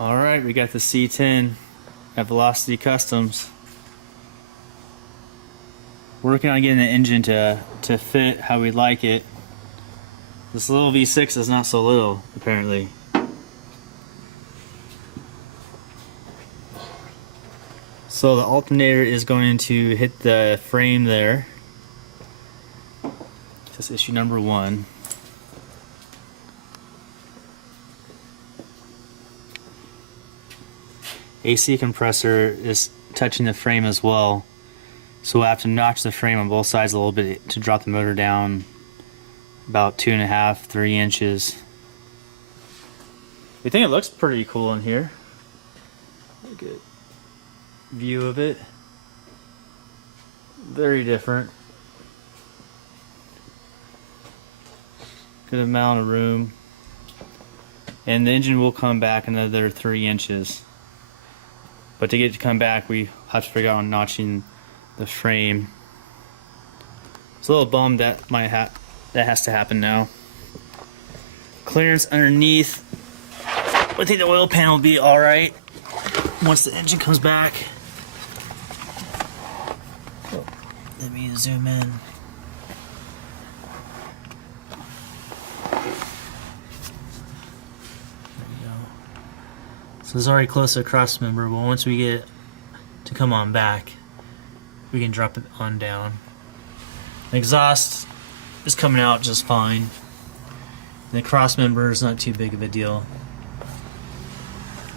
Alright, we got the C10 at Velocity Customs. Working on getting the engine to fit how we like it. This little V6 is not so little, apparently. So the alternator is going to hit the frame there. That's issue number 1. AC compressor is touching the frame as well, so we'll have to notch the frame on both sides a little bit to drop the motor down about 2.5, 3 inches. I think it looks pretty cool in here. Good view of it. Very different. Good amount of room, and the engine will come back another 3 inches. But to get it to come back, we have to figure out on notching the frame. It's a little bummed that that has to happen now. Clearance underneath. I think the oil pan will be all right once the engine comes back. Oh, let me zoom in. So it's already close to a cross member, but once we get it to come on back, we can drop it on down. The exhaust is coming out just fine. The cross member is not too big of a deal.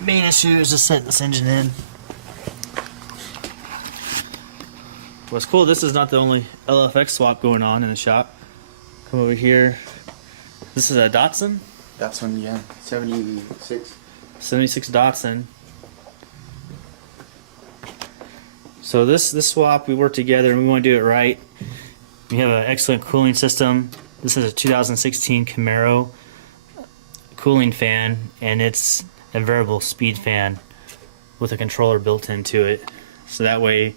Main issue is just setting this engine in. What's cool, this is not the only LFX swap going on in the shop. Come over here. This is a Datsun? Datsun, yeah, 76. 76 Datsun. So this swap, we work together and we want to do it right. We have an excellent cooling system. This is a 2016 Camaro Cooling Fan, and it's a variable speed fan with a controller built into it. So that way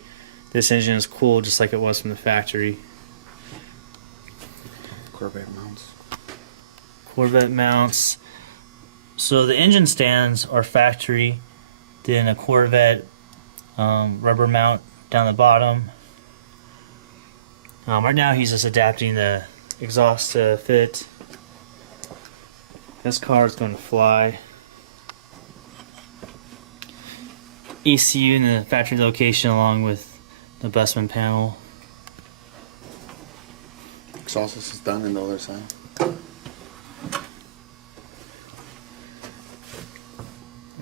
this engine is cool just like it was from the factory. Corvette mounts. Corvette mounts. So the engine stands are factory, then a Corvette rubber mount down the bottom. Right now he's just adapting the exhaust to fit. This car is going to fly. ECU in the factory location along with the busman panel. Exhaust is done on the other side.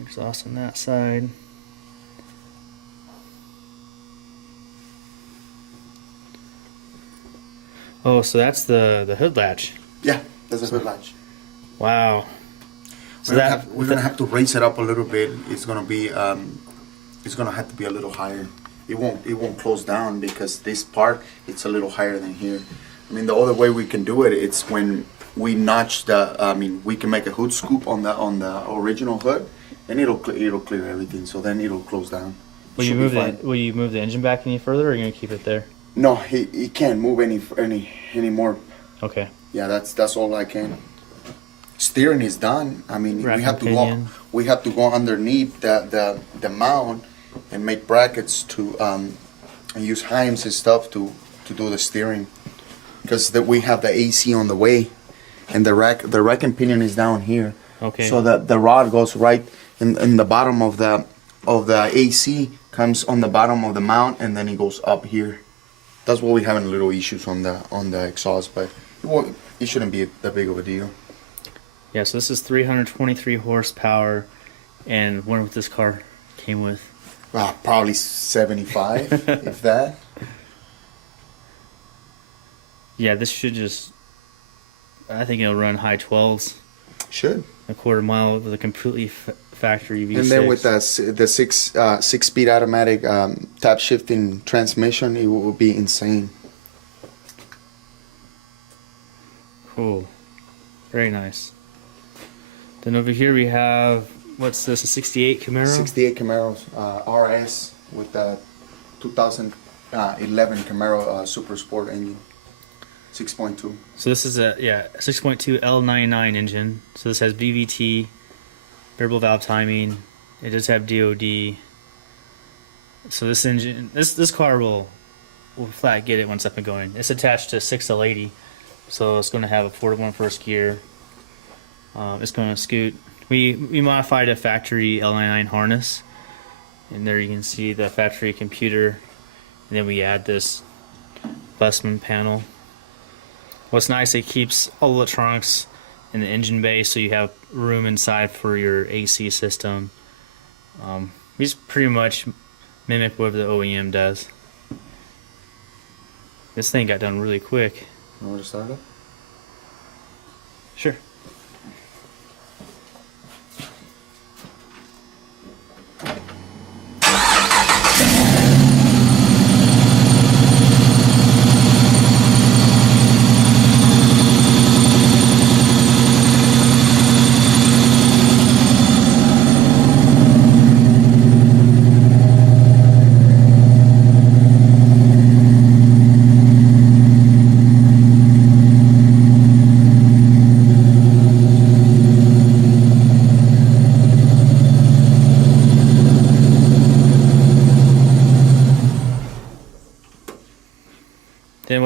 Exhaust on that side. Oh, so that's the hood latch. Yeah, that's a hood latch. Wow. So we're gonna have to raise it up a little bit. It's gonna be it's gonna have to be a little higher. It won't close down because this part it's a little higher than here. I mean, the other way we can do it, it's when we notch the. We can make a hood scoop on the original hood. And it'll clear everything, so then it'll close down. Will you move the engine back any further, or are you gonna keep it there? No, he can't move any more. Okay. Yeah, that's all I can. Steering is done. I mean, we have to go underneath the mount and make brackets to and use Heims and stuff to do the steering, because we have the AC on the way, and the rack and pinion is down here. Okay. So the rod goes right in the bottom of the AC, comes on the bottom of the mount, and then it goes up here. That's what we're having little issues on the exhaust, but it shouldn't be that big of a deal. Yeah, so this is 323 horsepower, and what this car came with? Probably 75, if that. Yeah, this should I think it'll run high 12s. Should. A quarter mile with a completely factory V6. And then with the six-speed automatic tap shifting transmission, it will be insane. Cool. Very nice. Then over here we have, what's this, a 68 Camaro? 68 Camaro RS with the 2011 Camaro Super Sport engine. 6.2. So this is a 6.2 L99 engine. So this has VVT, variable valve timing, It does have DOD. So this engine, this car will flat get it once up and going. It's attached to 6L80, so it's going to have a 4-to-1 first gear. It's going to scoot. We modified a factory L99 harness, and there you can see the factory computer, and then we add this busman panel. What's nice, it keeps all the electronics in the engine bay, so you have room inside for your AC system. We just pretty much mimic what the OEM does. This thing got done really quick. You want to start it? Sure. Then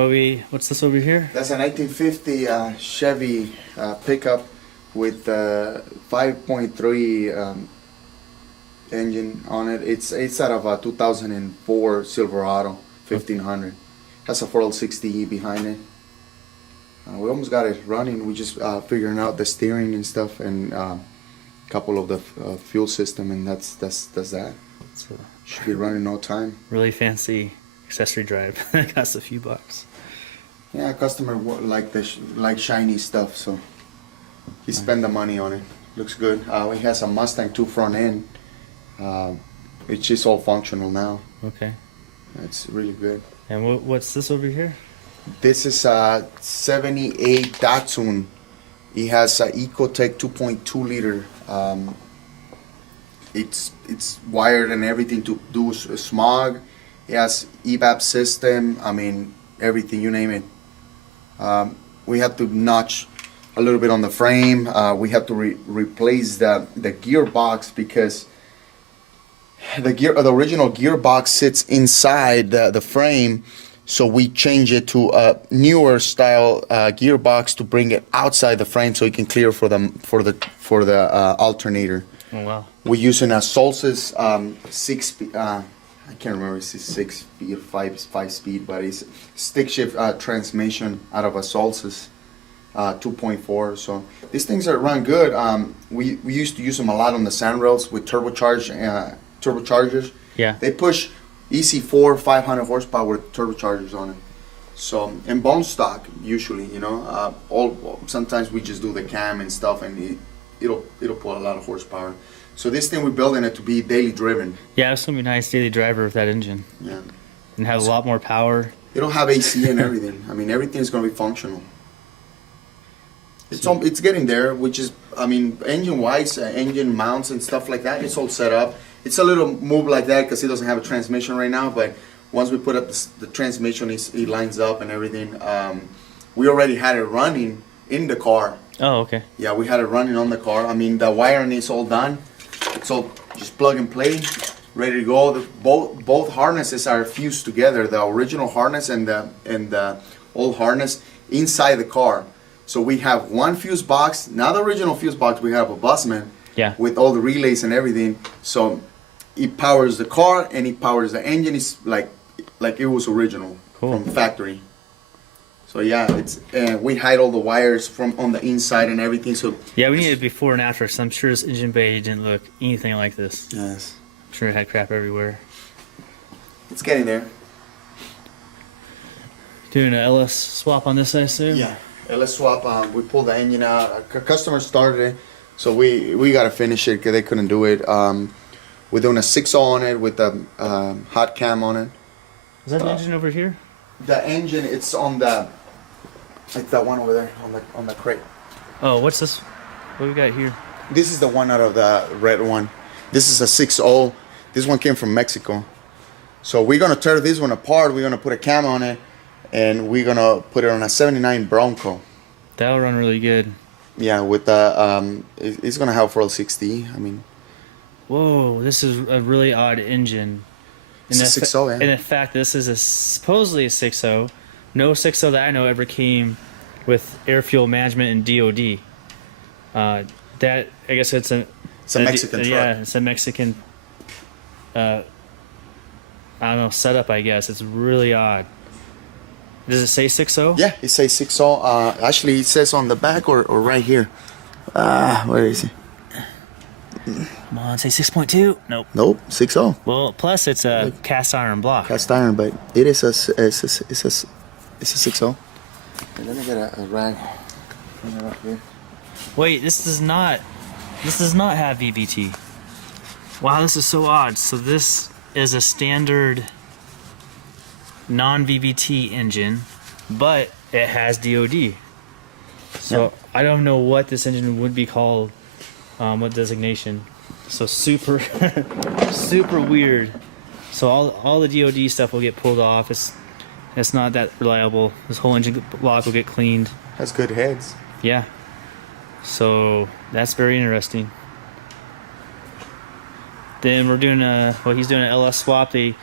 what's this over here? That's a 1950 Chevy pickup with 5.3 engine on it. It's out of a 2004 Silverado 1500. Has a 4L60E behind it. We almost got it running. We just figuring out the steering and stuff, and a couple of the fuel system, and that's that. So Should be running no time. really fancy accessory drive. That costs a few bucks. Yeah, customer like shiny stuff, so he spend the money on it. Looks good. He has a Mustang 2 front end. It's just all functional now. Okay. It's really good. And what's this over here? This is a 78 Datsun. He has a Ecotec 2.2 liter. It's wired and everything to do smog. It has EVAP system. I mean, everything, you name it. We have to notch a little bit on the frame. We have to replace the gearbox because the original gearbox sits inside the frame. So we change it to a newer style gearbox to bring it outside the frame so it can clear for the alternator. Oh wow. We're using a Solstice 6-speed. I can't remember if it's 6 speed or 5 speed, but it's stick shift transmission out of a Solstice 2.4. So these things are run good. We used to use them a lot on the sand rails with turbochargers. Yeah. They push easy 500 horsepower with turbochargers on it. So in bone stock usually, sometimes we just do the cam and stuff, and it'll pull a lot of horsepower. So this thing we're building it to be daily driven. Yeah, it's gonna be a nice daily driver with that engine. Yeah. And have a lot more power. It'll have AC and everything. I mean, everything's gonna be functional. It's getting there, which is, I mean, engine wise, engine mounts and stuff like that, it's all set up. It's a little move like that because it doesn't have a transmission right now, but once we put up the transmission, it lines up and everything. We already had it running in the car. Oh, okay. Yeah, we had it running on the car. I mean, the wiring is all done. It's all just plug and play, ready to go. Both harnesses are fused together. The original harness and the old harness inside the car. So we have one fuse box. Not the original fuse box. We have a busman. Yeah. With all the relays and everything. So it powers the car and it powers the engine. It's like it was original. Cool. From factory. So yeah, we hide all the wires from on the inside and everything. So yeah, we need it before and after. So I'm sure this engine bay didn't look anything like this. Yes. I'm sure it had crap everywhere. It's getting there. Doing an LS swap on this, I assume. Yeah. LS swap. We pulled the engine out. Our customer started it, so we gotta finish it because they couldn't do it. We're doing a 6.0 on it with a hot cam on it. Is that the engine over here? The engine, it's on the. It's that one over there on the crate. Oh, what's this? What we got here? This is the one out of the red one. This is a 6.0. This one came from Mexico. So we're gonna tear this one apart. We're gonna put a cam on it, and we're gonna put it on a 79 Bronco. That'll run really good. Yeah, with the it's gonna have 4L60. I mean, whoa, this is a really odd engine. It's a 6.0, yeah. And in fact, this is supposedly a 6.0. No 6.0 that I know ever came with air fuel management and DOD. That, I guess it's a Mexican truck. Yeah, it's a Mexican, I don't know, setup, I guess. It's really odd. Does it say 6.0? Yeah, it says 6.0. Actually, it says on the back or right here. Where is it? Come on, say 6.2? Nope. Nope, 6.0. Well, plus it's a cast iron block. Cast iron, but it is a 6.0. Let me get a rag. Bring it up here. Wait, this does not have VVT. Wow, this is so odd. So this is a standard non-VVT engine, but it has DOD. So Yeah. I don't know what this engine would be called, what designation. So super, super weird. So all the DOD stuff will get pulled off. It's not that reliable. This whole engine block will get cleaned. Has good heads. Yeah. So that's very interesting. Then he's doing an LS swap. They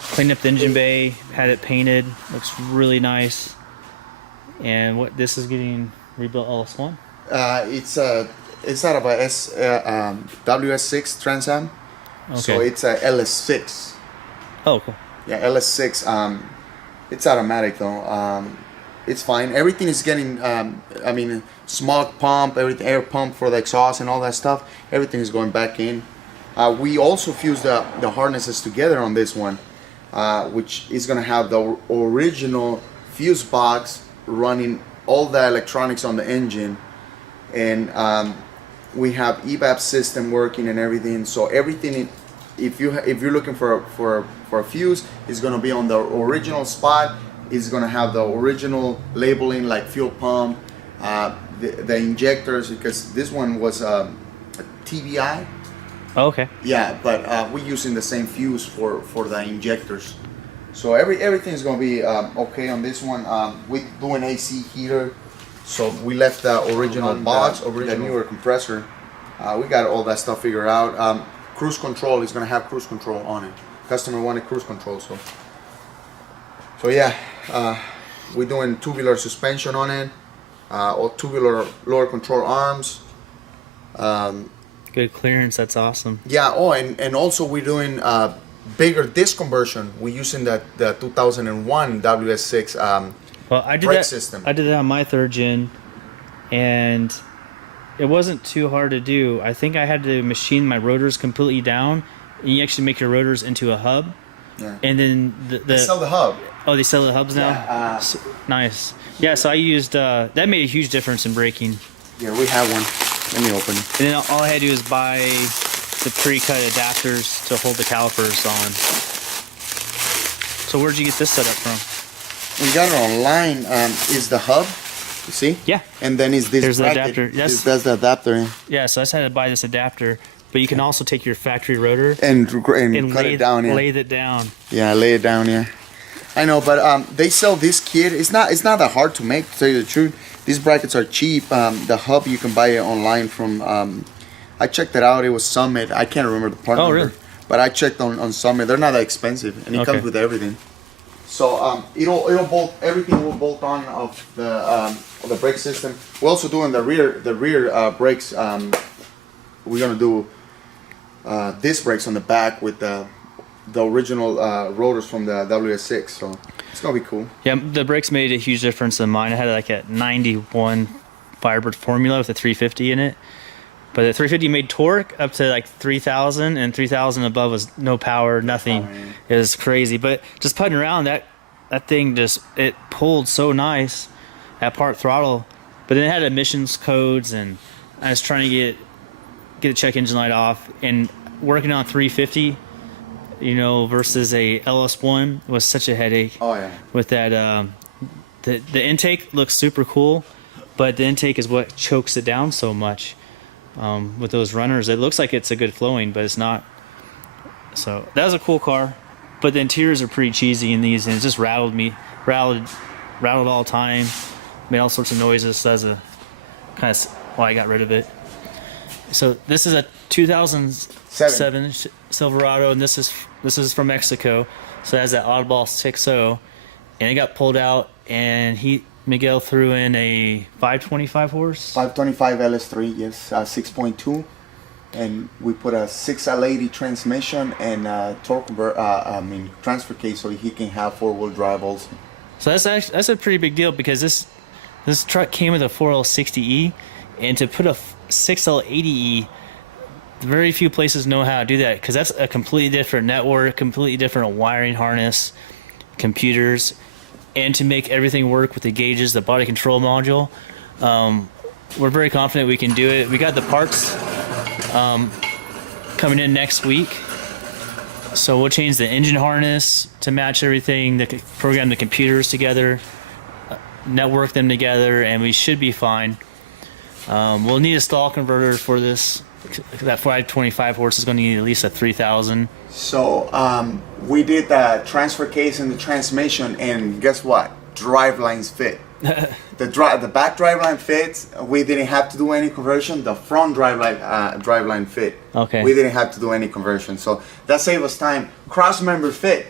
cleaned up the engine bay, had it painted. Looks really nice. And what this is getting rebuilt LS1? It's out of a WS6 Trans Am. Okay. So it's a LS6. Oh, cool. Yeah, LS6. It's automatic though. It's fine. Everything is getting. Smog pump, everything, air pump for the exhaust and all that stuff. Everything is going back in. We also fused the harnesses together on this one, which is gonna have the original fuse box running all the electronics on the engine, and we have evap system working and everything. So everything, if you're looking for a fuse, is gonna be on the original spot. It's gonna have the original labeling like fuel pump, the injectors, because this one was a TBI. Oh, okay. Yeah, but we're using the same fuse for the injectors. So everything's gonna be okay on this one. We do an AC heater, so we left the original box, the newer compressor. We got all that stuff figured out. Cruise control is gonna have cruise control on it. Customer wanted cruise control, so yeah, we're doing tubular suspension on it, or tubular lower control arms. Good clearance. That's awesome. Yeah. Oh, and also we're doing bigger disc conversion. We're using the 2001 WS6 Well, I did brake that. system. I did that on my third gen, and it wasn't too hard to do. I think I had to machine my rotors completely down, and you actually make your rotors into a hub. Yeah. And then They sell the hub. Oh, they sell the hubs now? Yeah, Nice. Yeah, so I used, that made a huge difference in braking. Yeah, we have one. Let me open it. And then all I had to do is buy the pre-cut adapters to hold the calipers on. So where'd you get this set up from? We got it online. Is the hub, you see? Yeah. And then is this There's the bracket. adapter. Yes. That's the adapter. Yeah, so I just had to buy this adapter, but you can also take your factory rotor And cut it down, yeah. lay it down. Yeah, lay it down, yeah. I know, but they sell this kit. It's not that hard to make, to tell you the truth. These brackets are cheap. The hub, you can buy it online from, I checked it out. It was Summit. I can't remember the part number. Really? But I checked on Summit. They're not that expensive, and it comes with everything. So it'll bolt. Everything will bolt on of the brake system. We're also doing the rear brakes. We're gonna do disc brakes on the back with the original rotors from the WS6. So it's gonna be cool. Yeah, the brakes made a huge difference in mine. I had like a 91 Firebird formula with a 350 in it. But the 350 made torque up to like 3,000, and 3,000 above was no power, nothing. It was crazy. But just putting around, that thing it pulled so nice at part throttle. But then it had emissions codes, and I was trying to get the check engine light off, and working on 350, versus a LS1 was such a headache. Oh yeah. With that, the intake looks super cool, but the intake is what chokes it down so much. With those runners, it looks like it's a good flowing, but it's not. So that was a cool car, but the interiors are pretty cheesy in these, and it just rattled all the time, made all sorts of noises. So that's I got rid of it. So this is a 2007 Silverado, and this is from Mexico. So it has that oddball 6.0, and it got pulled out, and Miguel threw in a 525 horse. 525 LS3, yes, 6.2, and we put a 6L80 transmission and transfer case so he can have 4-wheel drive also. So that's a pretty big deal, because this truck came with a 4L60E, and to put a 6L80E, very few places know how to do that, because that's a completely different network, completely different wiring harness, computers, and to make everything work with the gauges, the body control module. We're very confident we can do it. We got the parts coming in next week, so we'll change the engine harness to match everything, program the computers together, network them together, and we should be fine. We'll need a stall converter for this. That 525 horse is going to need at least a 3000. So we did the transfer case and the transmission, and guess what? Drive lines fit. The back drive line fits. We didn't have to do any conversion. The front drive line fit. Okay. We didn't have to do any conversion, so that saved us time. Cross member fit.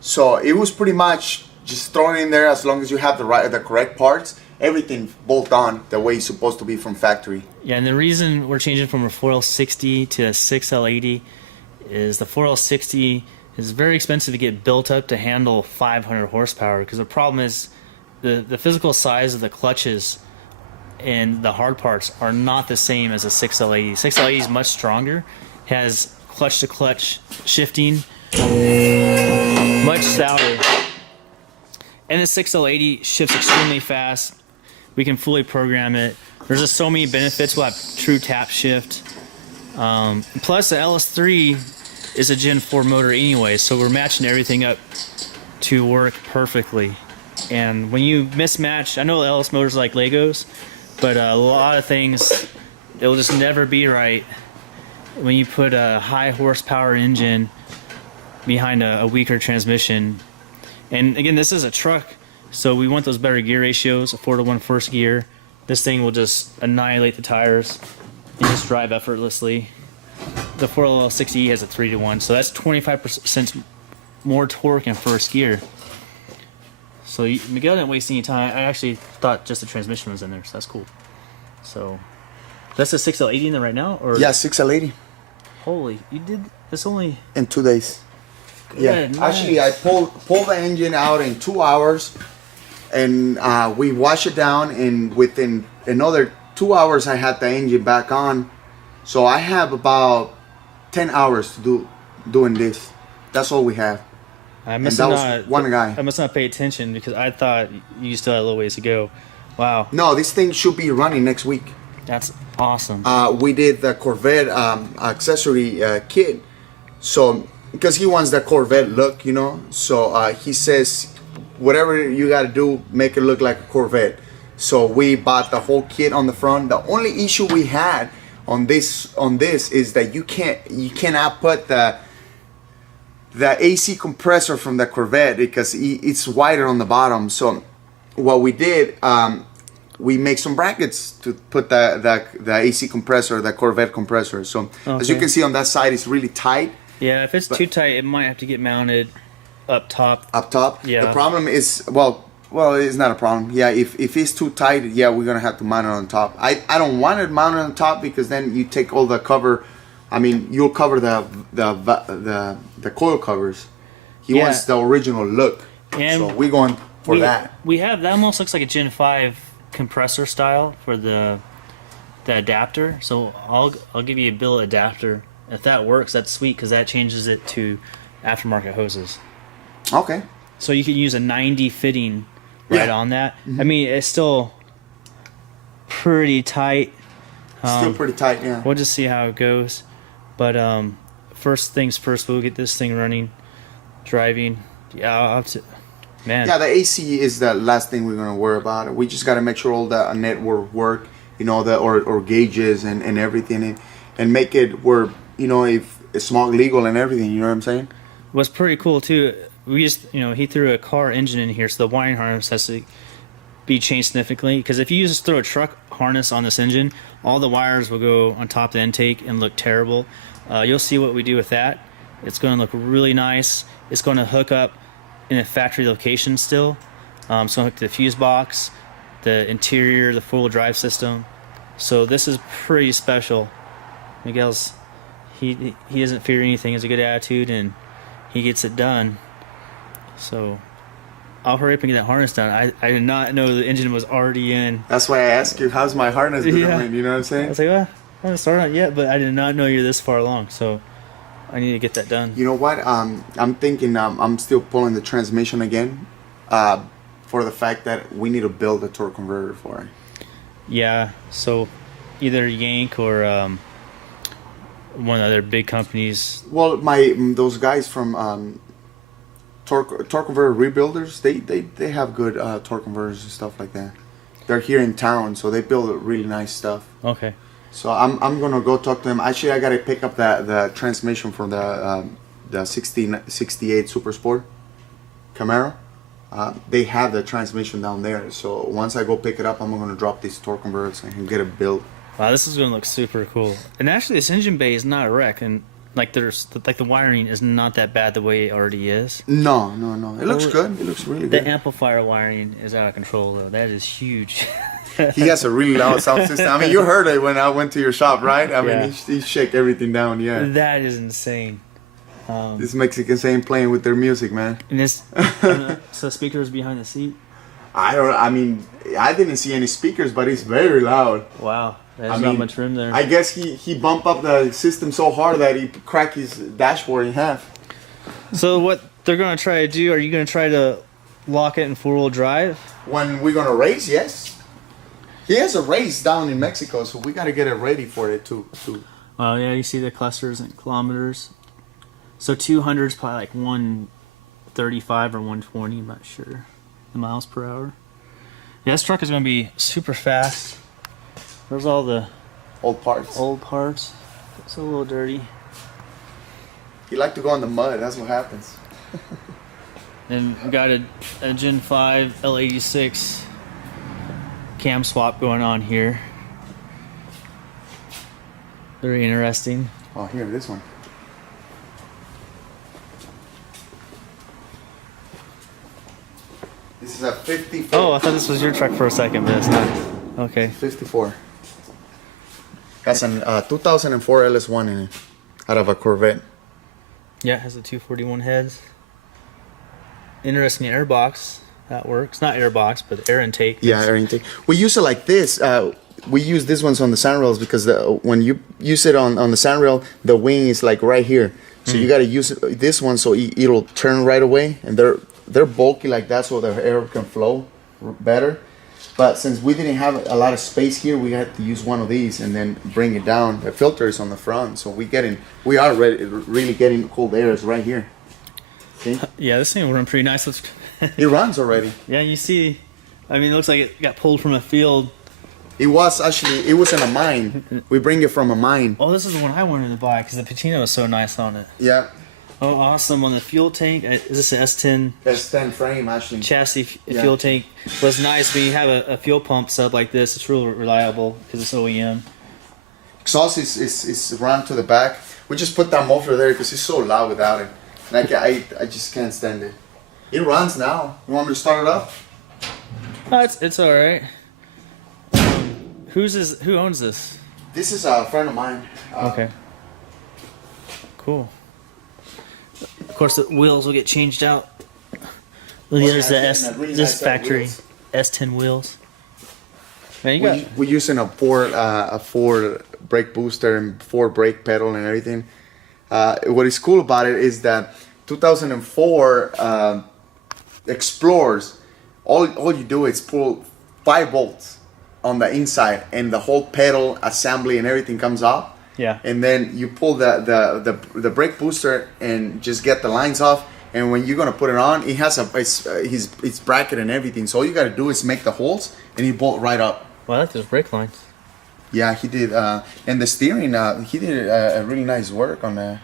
So it was pretty much just thrown in there. As long as you have the correct parts, everything bolt on the way it's supposed to be from factory. Yeah, and the reason we're changing from a 4L60 to a 6L80 is the 4L60 is very expensive to get built up to handle 500 horsepower, because the problem is the physical size of the clutches and the hard parts are not the same as a 6L80. 6L80 is much stronger, has clutch to clutch shifting, much stouter. And the 6L80 shifts extremely fast. We can fully program it. There's just so many benefits. We'll have true tap shift. Plus the LS3 is a Gen 4 motor anyway, so we're matching everything up to work perfectly. And when you mismatch, I know LS motors are like Legos, but a lot of things, it'll just never be right when you put a high horsepower engine behind a weaker transmission. And again, this is a truck, so we want those better gear ratios, a 4-to-1 first gear. This thing will just annihilate the tires and just drive effortlessly. The 4L60E has a 3-to-1, so that's 25% more torque in first gear. So Miguel didn't waste any time. I actually thought just the transmission was in there, so that's cool. So that's a 6L80 in there right now? Or? Yeah, 6L80. Holy, you did this only in 2 days. Yeah, nice. Actually, I pulled the engine out in 2 hours, and we washed it down, and within another 2 hours, I had the engine back on. So I have about 10 hours to doing this. That's all we have. I must and that not, was one guy. I must not pay attention, because I thought you still had a little ways to go. Wow. No, this thing should be running next week. That's awesome. We did the Corvette Accessory Kid. So, because he wants that Corvette look, you know. So he says, whatever you got to do, make it look like a Corvette. So we bought the whole kit on the front. The only issue we had on this is that you cannot put the AC compressor from the Corvette, because it's wider on the bottom. So what we did, we make some brackets to put the AC compressor, the Corvette compressor. So as you can see on that side, it's really tight. Yeah, if it's too tight, it might have to get mounted up top. Up top? Yeah. The problem is, well, it's not a problem. Yeah, if it's too tight, yeah, we're going to have to mount it on top. I don't want it mounted on top, because then you take all the cover. I mean, you'll cover the coil covers. He wants the original look. And so we're going for that. That almost looks like a Gen 5 compressor style for the adapter. So I'll give you a billet adapter. If that works, that's sweet, because that changes it to aftermarket hoses. Okay. So you can use a 90 fitting on that. Mm-hmm. I mean, it's still pretty tight. Still pretty tight, yeah. We'll just see how it goes. But first things first, we'll get this thing running, driving. Yeah, I'll have to, man. Yeah, the AC is the last thing we're going to worry about. We just got to make sure all the network work, you know, or gauges and everything, and make it where, you know, if it's smog legal and everything, you know what I'm saying? What's pretty cool too, we just, you know, he threw a car engine in here, so the wiring harness has to be changed significantly, because if you just throw a truck harness on this engine, all the wires will go on top of the intake and look terrible. You'll see what we do with that. It's going to look really nice. It's going to hook up in a factory location still. It's going to hook to the fuse box, the interior, the four-wheel drive system. So this is pretty special. Miguel's, he doesn't fear anything. He has a good attitude and he gets it done. So I'll hurry up and get that harness done. I did not know the engine was already in. That's why I asked you, how's my harness doing? Yeah. You know what I'm saying? I was like, well, I haven't started on it yet, but I did not know you're this far along. So I need to get that done. You know what? I'm thinking I'm still pulling the transmission again, for the fact that we need to build a torque converter for it. Yeah, so either Yank or one of the other big companies. Well, those guys from torque converter rebuilders, they have good torque converters and stuff like that. They're here in town, so they build really nice stuff. Okay. So I'm gonna go talk to them. Actually, I gotta pick up the transmission from the 68 Super Sport Camaro. They have the transmission down there. So once I go pick it up, I'm gonna drop these torque converters and get it built. Wow, this is gonna look super cool. And actually, this engine bay is not a wreck, and the wiring is not that bad the way it already is. No. It looks good. It looks really good. The amplifier wiring is out of control though. That is huge. He has a really loud sound system. I mean, you heard it when I went to your shop, right? I Yeah. mean, he shake everything down. Yeah. That is insane. This Mexicans ain't playing with their music, man. And this, so speakers behind the seat. I mean, I didn't see any speakers, but it's very loud. Wow, there's I not mean, much room there. I guess he bumped up the system so hard that he cracked his dashboard in half. So what they're gonna try to do? Are you gonna try to lock it in four-wheel drive? When we're gonna race, yes. He has a race down in Mexico, so we gotta get it ready for it too. Oh yeah, you see the clusters and kilometers. So 200 is probably like 135 or 120. I'm not sure. The miles per hour. Yeah, this truck is gonna be super fast. There's all the Old parts. It's a little dirty. He like to go in the mud. That's what happens. And we got a Gen 5 L86 cam swap going on here. Very interesting. Oh, here, this one. This is a 54. Oh, I thought this was your truck for a second, but it's not. Okay. 54. That's an 2004 LS1 in it, out of a Corvette. Yeah, it has the 241 heads. Interesting air box. That works. Not air box, but air intake. Yeah, air intake. We use it like this. We use these ones on the sand rails because when you use it on the sand rail, the wing is like right here. So you got to use this one so it'll turn right away. And they're bulky like that, so the air can flow better. But since we didn't have a lot of space here, we had to use one of these and then bring it down. The filter is on the front, so we are really getting cold air is right here. See? Yeah, this thing will run pretty nice. It runs already. Yeah, you see. I mean, it looks like it got pulled from a field. It was in a mine. We bring it from a mine. Oh, this is the one I wanted to buy because the patina was so nice on it. Yeah. Oh, awesome. On the fuel tank, is this an S10? S10 frame, actually. Chassis fuel tank was nice. When you have a fuel pump sub like this, it's real reliable because it's OEM. Exhaust is run to the back. We just put that muffler there because it's so loud without it. And I just can't stand it. It runs now. You want me to start it up? Oh, it's all right. Who owns this? This is a friend of mine. Okay. Cool. Of course, the wheels will get changed out. There's this factory wheels. S10 wheels. Man, you got. We're using a Ford brake booster and Ford brake pedal and everything. What is cool about it is that 2004 Explorers, all you do is pull 5 bolts on the inside, and the whole pedal assembly and everything comes off. Yeah. And then you pull the brake booster and just get the lines off. And when you're gonna put it on, it has his bracket and everything. So all you gotta do is make the holes, and he bolt right up. Well, I like those brake lines. Yeah, he did. And the steering, he did a really nice work on that.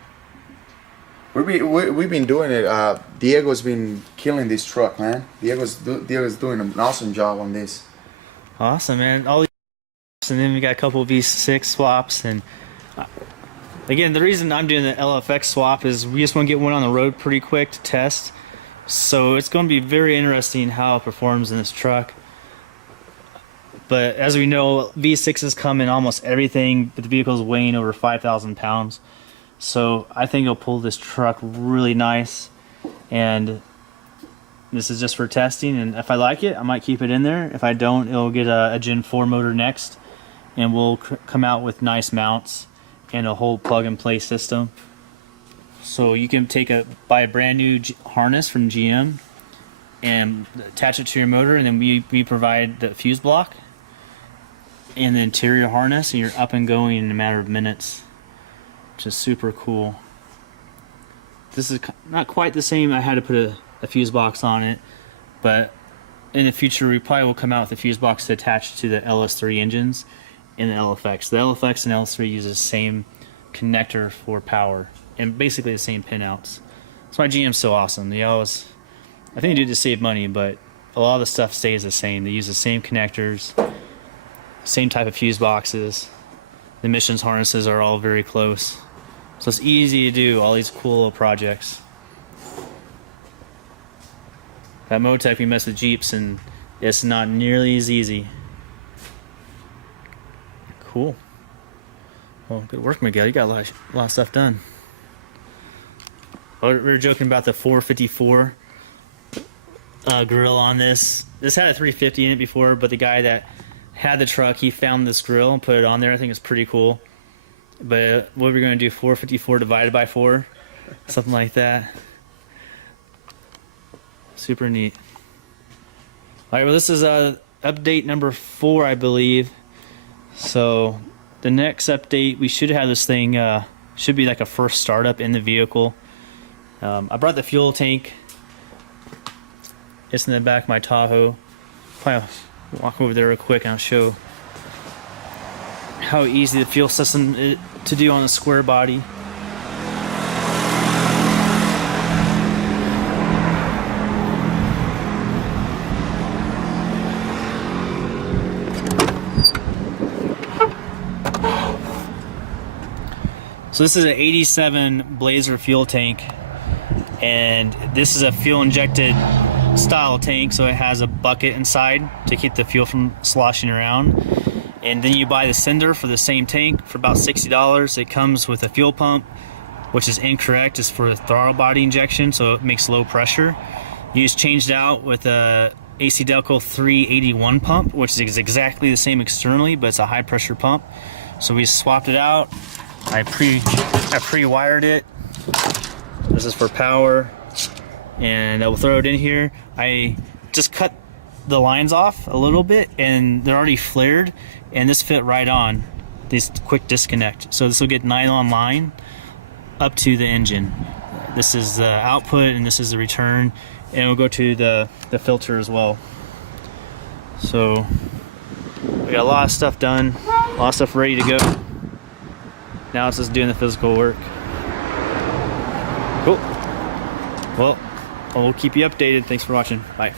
We've been doing it. Diego's been killing this truck, man. Diego's doing an awesome job on this. Awesome, man. All And then we got a couple of V6 swaps. And again, the reason I'm doing the LFX swap is we just want to get one on the road pretty quick to test. So it's going to be very interesting how it performs in this truck. But as we know, V6s come in almost everything, but the vehicle's weighing over 5,000 pounds. So I think it'll pull this truck really nice. And this is just for testing. And if I like it, I might keep it in there. If I don't, it'll get a Gen 4 motor next. And we'll come out with nice mounts and a whole plug-and-play system. So you can buy a brand new harness from GM and attach it to your motor, and then we provide the fuse block and the interior harness, and you're up and going in a matter of minutes, which is super cool. This is not quite the same. I had to put a fuse box on it, but in the future we probably will come out with a fuse box to attach to the LS3 engines and the LFX. The LFX and LS3 use the same connector for power and basically the same pinouts. That's why GM's so awesome. They always, I think they do it to save money, but a lot of the stuff stays the same. They use the same connectors, same type of fuse boxes. The emissions harnesses are all very close. So it's easy to do all these cool little projects. At Motec we mess with Jeeps and it's not nearly as easy. Cool. Well, good work, Miguel. You got a lot of stuff done. We were joking about the 454 grill on this. This had a 350 in it before, but the guy that had the truck, he found this grill and put it on there. I think it's pretty cool. But what we're going to do, 454 divided by 4, something like that. Super neat. All right, well, this is update number 4, I believe. So the next update, we should have this thing, should be like a first startup in the vehicle. I brought the fuel tank. It's in the back of my Tahoe. Probably walk over there real quick and I'll show how easy the fuel system is to do on a square body. So this is an 87 Blazer fuel tank, and this is a fuel injected style tank, so it has a bucket inside to keep the fuel from sloshing around. And then you buy the cylinder for the same tank for about $60. It comes with a fuel pump, which is incorrect. It's for throttle body injection, so it makes low pressure. You just changed out with a AC Delco 381 pump, which is exactly the same externally, but it's a high pressure pump. So we swapped it out. I pre-wired it. This is for power, and I will throw it in here. I just cut the lines off a little bit, and they're already flared, and this fit right on. This quick disconnect. So this will get nylon line up to the engine. This is the output, and this is the return, and it will go to the filter as well. So we got a lot of stuff done, a lot of stuff ready to go. Now it's just doing the physical work. Cool. Well, we'll keep you updated. Thanks for watching. Bye.